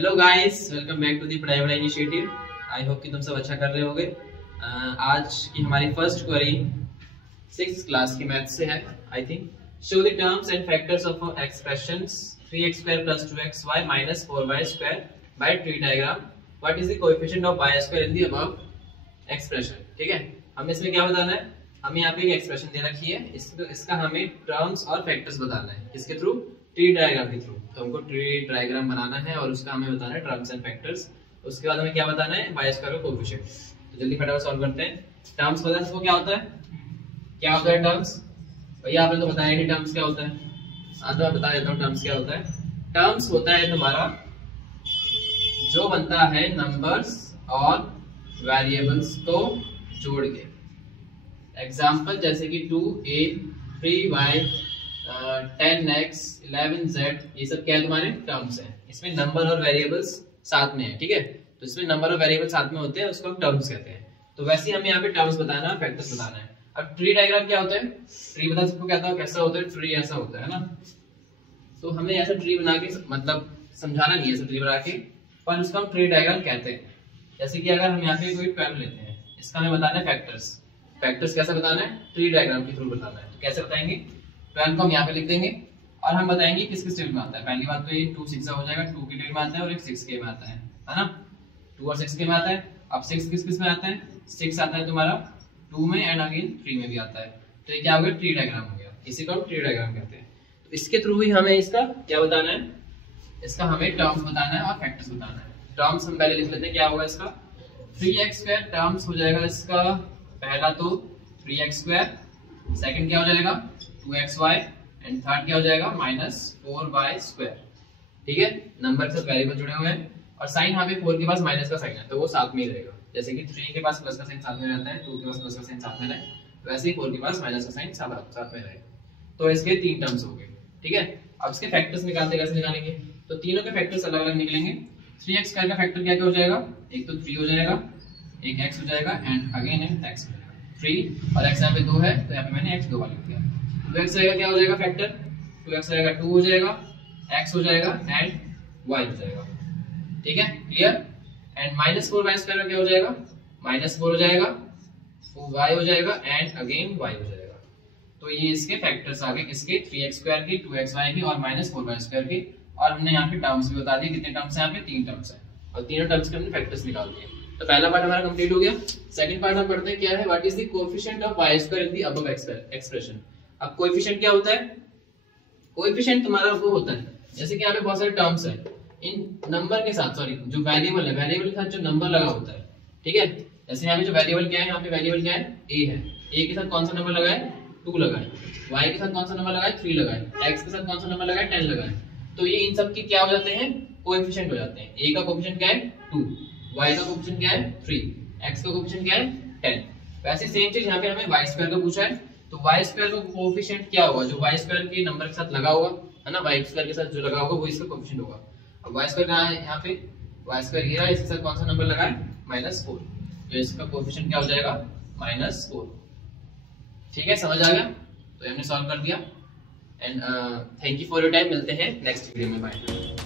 Hello guys, welcome back to the पढ़ाई बड़ा initiative. I hope कि तुम सब अच्छा कर रहे होगे। आज की हमारी फर्स्ट क्वेरी 6th क्लास की मैथ से है। I think show the terms and factors of expressions 3x² + 2xy - 4y² by tree diagram. What is the coefficient of y² in the above expression. ठीक है, हमें इसमें क्या बताना है? हमें यहाँ पे एक एक्सप्रेशन दे रखी है, इसका हमें टर्म्स और फैक्टर्स बताना है। किसके थ्रू? ट्री डायग्राम के थ्रू। तो हमको ट्री डायग्राम बनाना है और उसका हमें बताना है टर्म्स एंड फैक्टर्स। उसके बाद हमें क्या बताना है? y² का कोएफिशिएंट। तो जल्दी फटाफट सॉल्व करते हैं। टर्म्स पता है सबको क्या होता है? क्या होता है टर्म्स? भैया आपने तो बताया नहीं टर्म्स क्या होता है। आज मैं बता देता हूँ टर्म्स क्या होता है। टर्म्स होता है तुम्हारा जो बनता है नंबर्स और वेरिएबल्स को जोड़ के। एग्जाम्पल जैसे कि 2a 3y 10x 11z, ये सब क्या है? तुम्हारे टर्म्स हैं। इसमें नंबर और वेरिएबल्स साथ में है। ठीक है, तो इसमें नंबर और वेरिएबल साथ में होते हैं, उसको हम टर्म्स कहते हैं। तो वैसे ही हमें यहाँ पे टर्म्स बताना है, फैक्टर्स बताना है। अब ट्री डायग्राम क्या होता है? ट्री बता सबको क्या था, कैसा होता है? ट्री ऐसा होता है ना। तो हमें ऐसा ट्री बना के मतलब समझाना नहीं है, ऐसा ट्री बना के, पर उसको हम ट्री डायग्राम कहते हैं। जैसे कि अगर हम यहाँ पे कोई 12 लेते हैं, इसका हमें बताना है फैक्टर्स। फैक्टर्स कैसे बताना है? ट्री डायग्राम के थ्रू बताना है। तो कैसे बताएंगे? 12 को हम यहाँ पे लिख देंगे और हम बताएंगे किस किस टेबल में आता है। पहली बात तो ये 2 6 हो जाएगा, 2 के टेबल में आता है और एक 6 के में आता है ना। 2 और 6 के में आता है। अब 6 किस किस में आता है? 6 आता है तुम्हारा 2 में एंड अगेन 3 में भी आता है। तो ये क्या हो गया? ट्री डायग्राम हो गया। इसी को हम ट्री डायग्राम कहते हैं। तो इसके थ्रू ही हमें इसका क्या बताना है? इसका हमें टर्म्स बताना है और फैक्टर्स बताना है। टर्म्स हम पहले लिख लेते हैं। क्या होगा इसका? 3x² टर्म्स हो जाएगा इसका। पहला तो 3x², सेकंड क्या हो जाएगा? 2xy एंड थर्ड क्या हो जाएगा? -4y²। ठीक है, नंबर के साथ वेरिएबल जुड़े हुए हैं और साइन यहाँ पे 4 के पास माइनस का साइन है तो वो साथ में ही रहेगा। जैसे कि 3 के पास प्लस का साइन साथ में रहता है, 2 के पास प्लस का साइन साथ में रहे, वैसे ही 4 के पास माइनस का साइन साथ में रहेगा। तो इसके 3 टर्म्स हो गए। ठीक है, अब इसके फैक्टर्स निकालते कैसे निकालेंगे? तो तीनों के फैक्टर्स अलग अलग निकलेंगे। 3x² का फैक्टर क्या क्या हो जाएगा? एक तो 3 हो जाएगा, एक x हो जाएगा एंड अगेन एक x हो जाएगा। 3 और x यहाँ पे 2 है तो यहाँ पे मैंने x 2 वाला लिख दिया। 2x रहेगा, क्या हो जाएगा फैक्टर? 2x रहेगा 2 हो जाएगा, x हो जाएगा एंड y हो जाएगा। ठीक है, क्लियर? एंड -4y² का क्या हो जाएगा? -4 हो जाएगा, y हो जाएगा एंड अगेन y हो जाएगा। तो ये इसके फैक्टर्स आ गए, किसके? 3x² के, 2xy के और -4y² के। और हमने यहाँ पे टर्म्स भी बता दिए। कितने टर्म्स हैं यहाँ पे? 3 टर्म्स हैं और तीनों टर्म्स के हमने फैक्टर्स निकाल दिए। तो पहला पार्ट हमारा कंप्लीट हो गया। सेकंड पार्ट हम पढ़ते हैं क्या है? What is the coefficient of y² in the above expression. अब कोएफिशिएंट क्या होता है? कोएफिशिएंट तुम्हारा वो होता है जैसे कि यहाँ पे बहुत सारे टर्म्स हैं, इन नंबर के साथ, सॉरी जो वेरिएबल है, वेरिएबल के साथ जो नंबर लगा होता है। ठीक है, जैसे यहाँ पे जो वेरिएबल क्या है, यहाँ पे वेरिएबल क्या है? a है। a के साथ कौन सा नंबर लगा है? 2 लगा है। y के साथ कौन सा नंबर लगा है? 3 लगा है। x के साथ कौन सा नंबर लगा है? 10 लगा है। तो ये इन सब की क्या हो जाते हैं? कोएफिशिएंट हो जाते हैं। a का कोएफिशिएंट क्या है? 2, y का कोएफिशिएंट क्या है? 3, x का कोएफिशिएंट क्या है? 10। वैसे सेम चीज यहाँ पे हमें y² का पूछा है, तो y² का कोएफिशिएंट क्या होगा? जो y² के नंबर के साथ लगा होगा, है ना, y² के साथ जो लगा होगा वो इसका कोएफिशिएंट होगा। अब y² कहाँ है? यहाँ पे y² ये रहा, इसके साथ कौन सा नंबर लगा है? -4, तो इसका कोएफिशिएंट क्या हो जाएगा? -4। ठीक है, समझ आ गया? तो हमने सॉल्व कर दिया and thank you for your time. मिलते हैं नेक्स्ट वीडियो में। बाय।